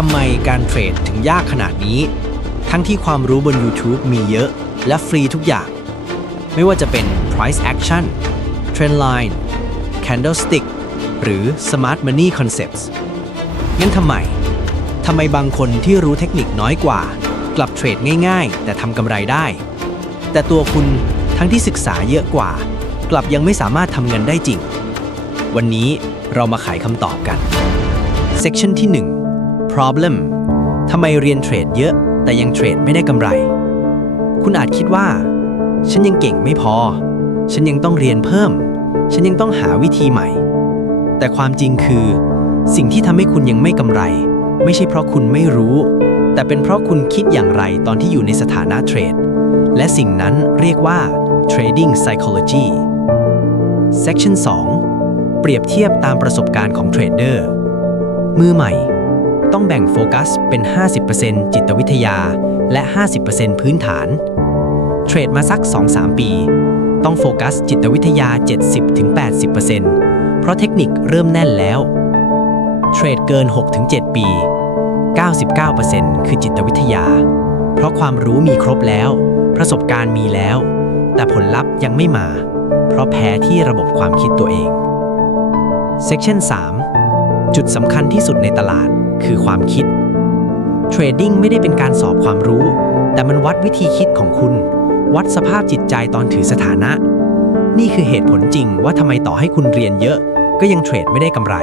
ทำไมการเทรดถึงยากขนาดนี้ ทั้งที่ความรู้บน YouTube มีเยอะและฟรีทุกอย่าง ไม่ว่าจะเป็น price action trend line candlestick หรือ smart money concepts งั้นทำไม ทำไมบางคนที่รู้เทคนิคน้อยกว่า กลับเทรดง่ายๆ แต่ทำกำไรได้ แต่ตัวคุณทั้งที่ศึกษาเยอะกว่า กลับยังไม่สามารถทำเงินได้จริง วันนี้เรามาไขคำตอบกัน Section ที่ 1 Problem ทำไมเรียนเทรดเยอะแต่ยังเทรดไม่ได้กำไร คุณอาจคิดว่า ฉันยังเก่งไม่พอ ฉันยังต้องเรียนเพิ่ม ฉันยังต้องหาวิธีใหม่ แต่ความจริงคือ สิ่งที่ทำให้คุณยังไม่กำไร ไม่ใช่เพราะคุณไม่รู้ แต่เป็นเพราะคุณคิดอย่างไรตอนที่อยู่ในสถานะเทรด และสิ่งนั้นเรียกว่า trading psychology section 2 เปรียบเทียบตามประสบการณ์ของเทรดเดอร์มือใหม่ ต้องแบ่งโฟกัสเป็น 50%จิตวิทยา และ 50%พื้นฐาน เทรดมาสัก 2-3 ปี ต้องโฟกัสจิตวิทยา 70-80%เพราะเทคนิคเริ่มแน่นแล้ว เทรดเกิน 6-7 ปี 99%คือจิตวิทยา เพราะความรู้มีครบแล้ว ประสบการณ์มีแล้ว แต่ผลลัพธ์ยังไม่มา เพราะแพ้ที่ระบบความคิดตัวเอง Section 3 จุดสำคัญที่สุดในตลาด คือความคิด เทรดดิ้งไม่ได้เป็นการสอบความรู้ แต่มันวัดวิธีคิดของคุณ วัดสภาพจิตใจตอนถือสถานะ นี่คือเหตุผลจริงว่าทำไมต่อให้คุณเรียนเยอะ ก็ยังเทรดไม่ได้กำไร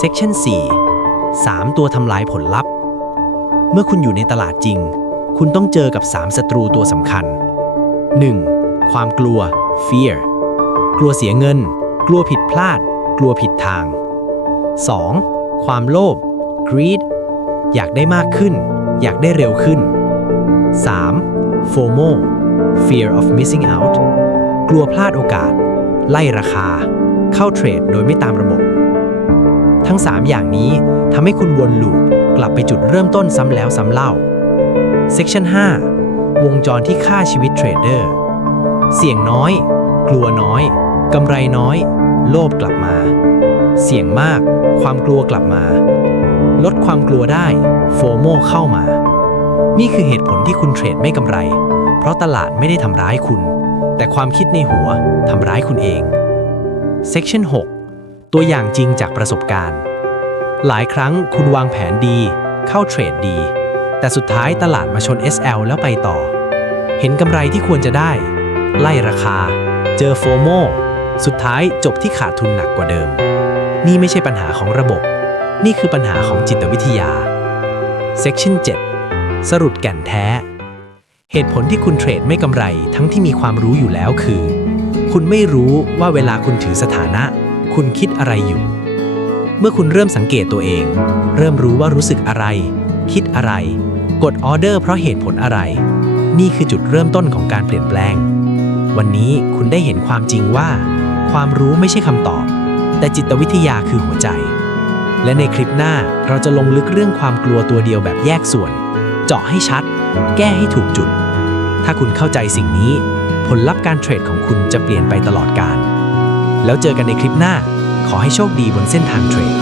Section 4 3 ตัวทำลายผลลัพธ์ เมื่อคุณอยู่ในตลาดจริง คุณต้องเจอกับ 3 ศัตรูตัวสำคัญ 1. ความกลัว fear กลัวเสียเงิน กลัวผิดพลาด กลัวผิดทาง 2. ความโลภ greed อยากได้มากขึ้น อยากได้เร็วขึ้น 3. FOMO fear of missing out กลัวพลาดโอกาส ไล่ราคา เข้าเทรดโดยไม่ตามระบบ ทั้ง 3 อย่างนี้ทำให้คุณวนลูปกลับไปจุดเริ่มต้นซ้ำแล้วซ้ำเล่า Section 5 วงจรที่ฆ่าชีวิตเทรดเดอร์ เสี่ยงน้อย กลัวน้อย กำไรน้อย โลภกลับมา เสี่ยงมาก ความกลัวกลับมา ลดความกลัวได้โฟโมเข้ามา นี่คือเหตุผลที่คุณเทรดไม่กำไร เพราะตลาดไม่ได้ทำร้ายคุณ แต่ความคิดในหัวทำร้ายคุณเอง Section 6 ตัวอย่างจริงจากประสบการณ์ หลายครั้งคุณวางแผนดี เข้าเทรดดี แต่สุดท้ายตลาดมาชน SL แล้วไปต่อ เห็นกำไรที่ควรจะได้ ไล่ราคา เจอโฟโมสุดท้ายจบที่ขาดทุนหนักกว่าเดิม นี่ไม่ใช่ปัญหาของระบบ นี่คือปัญหาของจิตวิทยา Section 7 สรุปแก่นแท้ เหตุผลที่คุณเทรดไม่กำไรทั้งที่มีความรู้อยู่แล้วคือ คุณไม่รู้ว่าเวลาคุณถือสถานะ คุณคิดอะไรอยู่ เมื่อคุณเริ่มสังเกตตัวเอง เริ่มรู้ว่ารู้สึกอะไร คิดอะไร กดออเดอร์เพราะเหตุผลอะไร นี่คือจุดเริ่มต้นของการเปลี่ยนแปลง วันนี้คุณได้เห็นความจริงว่า ความรู้ไม่ใช่คำตอบ แต่จิตวิทยาคือหัวใจ และในคลิปหน้าเราจะลงลึกเรื่องความกลัวตัวเดียวแบบแยกส่วน เจาะให้ชัด แก้ให้ถูกจุด ถ้าคุณเข้าใจสิ่งนี้ ผลลัพธ์การเทรดของคุณจะเปลี่ยนไปตลอดกาลแล้วเจอกันในคลิปหน้า ขอให้โชคดีบนเส้นทางเทรด